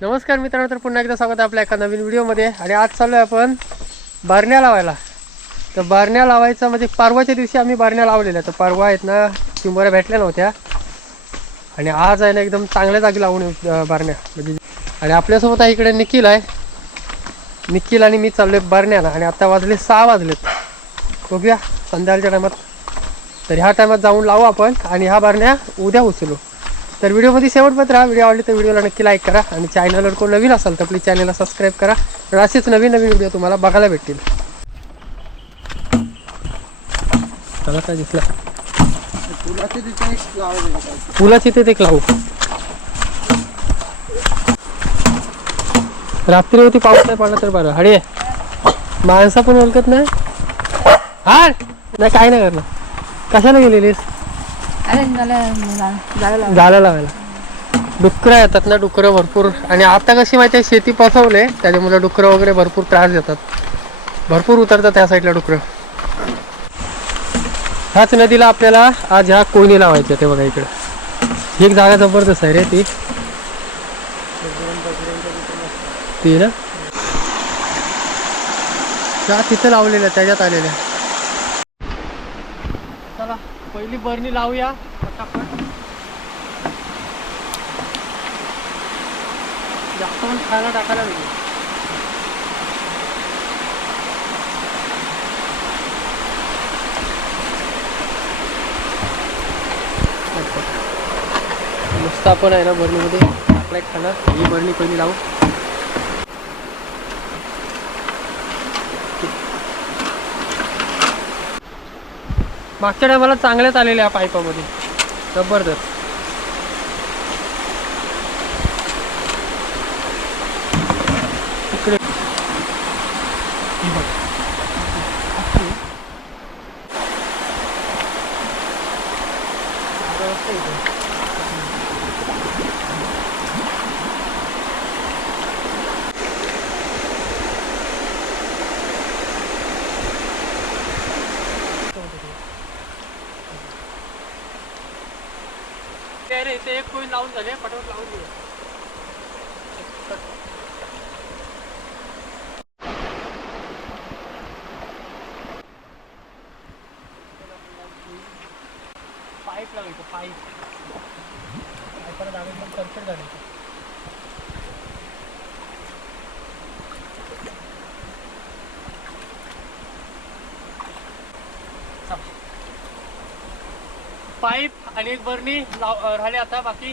नमस्कार मित्रांनो तर पुन्हा एकदा स्वागत आहे आपल्या एका नवीन व्हिडिओमध्ये. आणि आज चालू आहे आपण बारण्या लावायला. तर बारण्या लावायचं म्हणजे परवाच्या दिवशी आम्ही बारण्या लावलेल्या. तर परवा आहेत ना चिंबोऱ्या भेटल्या नव्हत्या. आणि आज आहे ना एकदम चांगल्या जागी लावून येऊ बारण्या. म्हणजे आणि आपल्यासोबत आहे इकडे निखिल आहे. निखिल आणि मी चाललो आहे बारण्याला. आणि आता वाजले सहा वाजलेत. बघूया संध्याकाळच्या टायमात. तर ह्या टायमात जाऊन लावू आपण. आणि ह्या बारण्या उद्या उचलू. तर व्हिडिओमध्ये शेवटपर्यंत राहा. व्हिडिओ आवडली तर व्हिडिओला नक्की लाईक करा आणि चॅनलवर कोण नवीन असाल तर प्लीज चॅनलला सबस्क्राईब करा. तर असेच नवीन नवीन व्हिडिओ तुम्हाला बघायला भेटतील. मला काय दिसलं? फुलाचे तिथे एक लावू. रात्री होती पाऊस नाही पडला तर बरं. हडे माणसं पण ओळखत नाही. हा नाही काय नाही करणार. कशाला गेलेलीस? झालं लावायला डुकरं येतात ना डुकरं भरपूर. आणि आता कशी माहिती आहे शेती पसवले त्याच्यामुळे डुकरं वगैरे भरपूर त्रास देतात. भरपूर उतरतात त्या साईडला डुकरं. ह्याच नदीला आपल्याला आज ह्या कोयनी लावायचे ते बघा इकडे. एक जागा जबरदस्त आहे रे ती. ती ना? त्या तिथं लावलेल्या त्याच्यात आलेल्या. चला पहिली बरणी लावूया पटापट जास्त पण खायला टाकायला नाही नुसतं आपण आहे ना बरणीमध्ये. एक खाणार ही बरणी पहिली लावू. मागच्या टायमाला चांगल्याच आलेल्या पाईपामध्ये जबरदस्त इकडे ही बघ. जागा मस्त आहे इथे. ते रे ते एक कोणी लावून झाले पटापट लावून देऊ पाईप लावायचं पाईप पायपाला जागा एकदम परफेक्ट घालायचं पाईप आणि एक बरणी लाव राहिले आता बाकी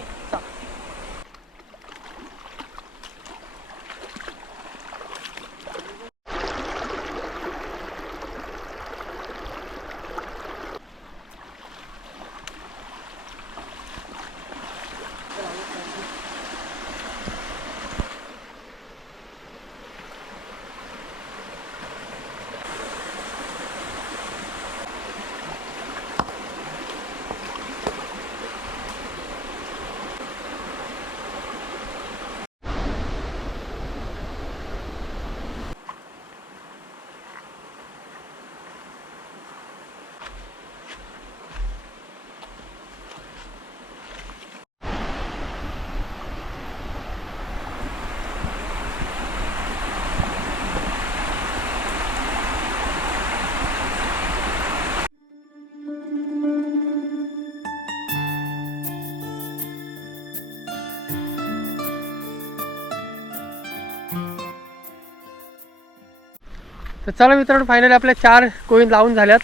तर चला मित्रांनो फायनली आपल्या चार कोईन लावून झाल्यात.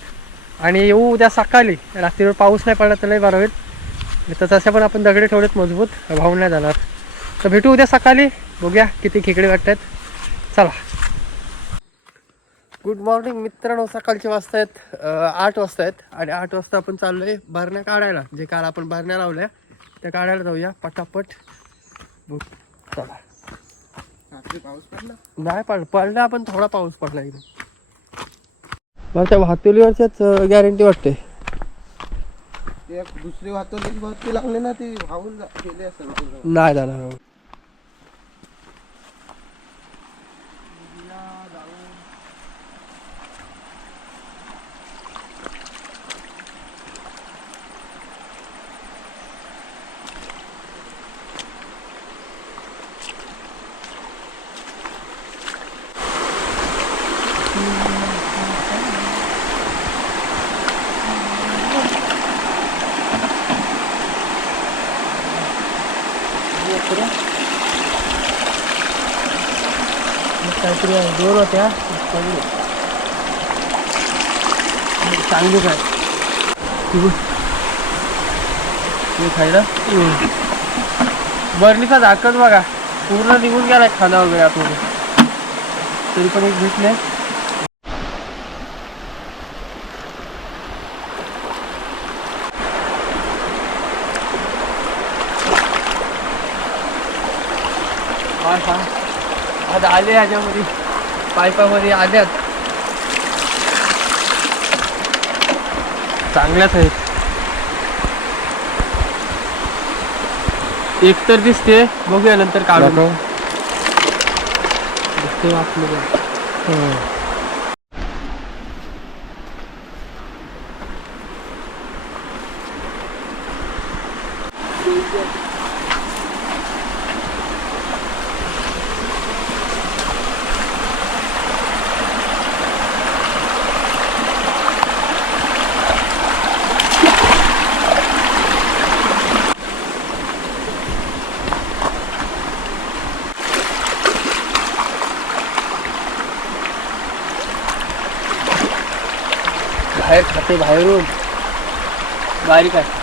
आणि येऊ उद्या सकाळी. रात्रीवर पाऊस नाही पडला तर नाही बरं होईल. तर तसं पण आपण दगडे ठेवलेत मजबूत. भाऊन नाही जाणार तर भेटू उद्या सकाळी. बघूया किती खेकडे वाटतात. चला. गुड मॉर्निंग मित्रांनो सकाळचे वाजता आहेत. आठ वाजता आहेत. आणि आठ वाजता आपण चाललोय भरण्या काढायला. जे काल आपण भरण्या लावल्या त्या काढायला जाऊया पटापट. बघ. चला. पाऊस पडला? नाही पड पडला पण थोडा पाऊस पडला एकदम बरं त्या वाहतुलीवरच्याच गॅरंटी वाटते. दुसरी वाहतूक लागली ना ती वाहून गेली असेल. नाही जाणार. काहीतरी आहे. दोन होत्या. चांगली काय खायला? बर्नीचा झाकत बघा. पूर्ण निघून गेलाय खाना वगैरे आपण तरी पण एक भेटले. Bye, bye. आज आले ह्याच्यामध्ये पायपामध्ये आल्यात. चांगल्याच आहेत. एक तर दिसते बघूया नंतर काढून. दिसते आतमध्ये. खाते बाहेरून. बारीक आहे.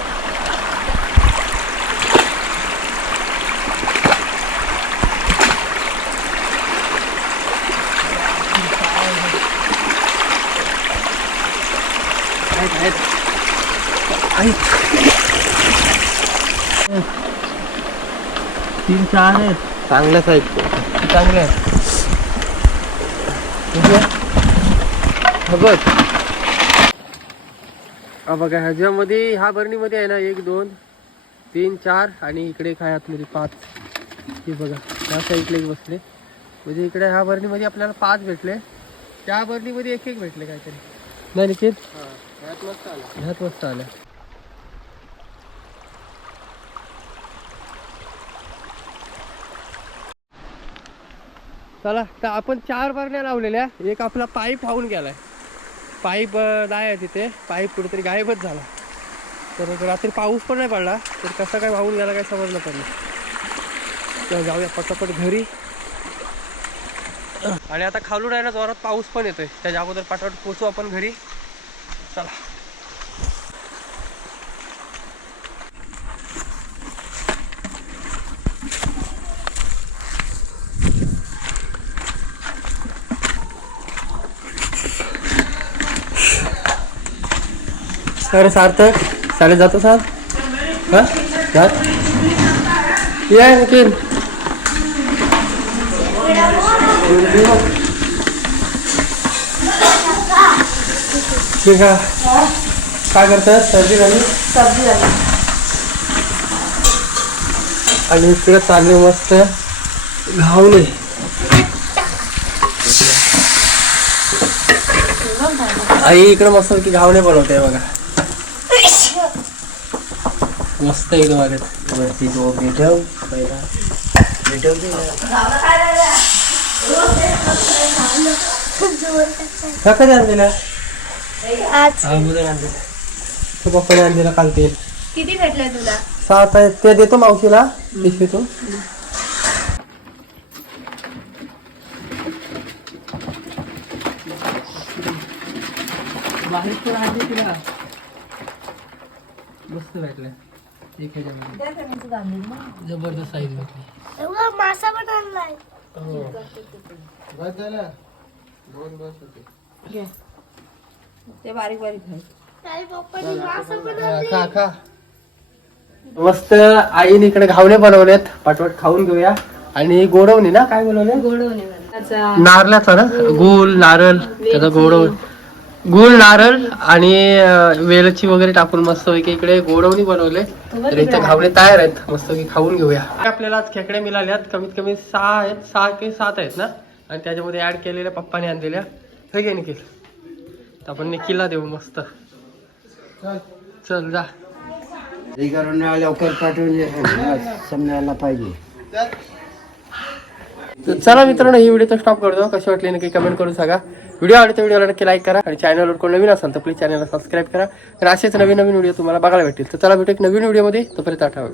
तीन चार आहेत. चांगल्याच आहेत चांगले आहेत. बघ. हा बघा ह्याच्यामध्ये ह्या बरणीमध्ये आहे ना एक दोन तीन चार आणि इकडे काय आतमध्ये पाच. हे बघा ह्या साईडला एक बसले. म्हणजे इकडे ह्या बरणीमध्ये आपल्याला पाच भेटले. त्या बरणीमध्ये एक एक भेटले काहीतरी. नाही निश्चित ह्यात मस्त आलं चला तर आपण चार बरण्या लावलेल्या. एक आपला पाईप वाहून गेलाय. पाईप नाही आहे तिथे. पाईप कुठेतरी गायबच झाला. तर रात्री पाऊस पण नाही पडला. तर कसं काय वाहून गेला काय समजलं पण नाही. जाऊया पटापट घरी. आणि आता खालून आहे ना जोरात पाऊस पण येतोय. त्याच्या अगोदर पटापट पोचू आपण घरी. चला. अरे सार्थक शाळेत जातो सर हा? जात? या निखिल. ठीक आहे. काय करतात सर्दी झाली? सब्जी झाली. आणि इकडे चालले मस्त घावणे आई इकडे मस्त की घावणे बनवते बघा. मस्त एकदम आले वरती तो भेटव पहिला भेटव का कधी आणलेला? आज. अगोदर आणलेला. तो पप्पाने आणलेला काल तेल. किती भेटले तुला? सात आहे ते देतो मावशीला पिशवीतून बाहेर पण आणली तिला. मस्त भेटलं एक ह्याच्यामध्ये जबरदस्त साईज भेटली. एवढा मासा पण आणलाय. हो. बस झालं. दोन बस होते. ते बारीक बारीक आहे हा, खा खा. मस्त आईने इकडे घावणे बनवलेत. पटपट खाऊन घेऊया. आणि गोडवणी ना काय बनवले नारळाचा ना? गुळ नारळ. त्याचा गोडव गुळ नारळ आणि अं, वेलची वगैरे टाकून मस्त पैकी इकडे गोडवणी बनवले. तर इथे घावणे तयार आहेत. मस्त पैकी खाऊन घेऊया. आपल्याला आज खेकडे मिळाल्यात कमीत कमी सहा आहेत. सहा की सात आहेत ना? आणि त्याच्यामध्ये ऍड केलेल्या पप्पाने आणलेल्या. हे घे निखिल. तर आपण निखिलला देऊ मस्त. चल जा. करून लवकर पाठवून समजायला पाहिजे. तर चला मित्रांनो ही व्हिडिओ तर स्टॉप करतो. कशी वाटली नक्की कमेंट करून सांगा. व्हिडिओ आवडतो व्हिडिओला नक्की लाईक करा आणि चॅनलवर कोण नवीन असाल तर प्लीज चॅनलला सबस्क्राईब करा. तर असेच नवीन नवीन व्हिडिओ तुम्हाला बघायला भेटतील. तर चला भेटू एक नवीन व्हिडिओमध्ये. तोपर्यंत आठवा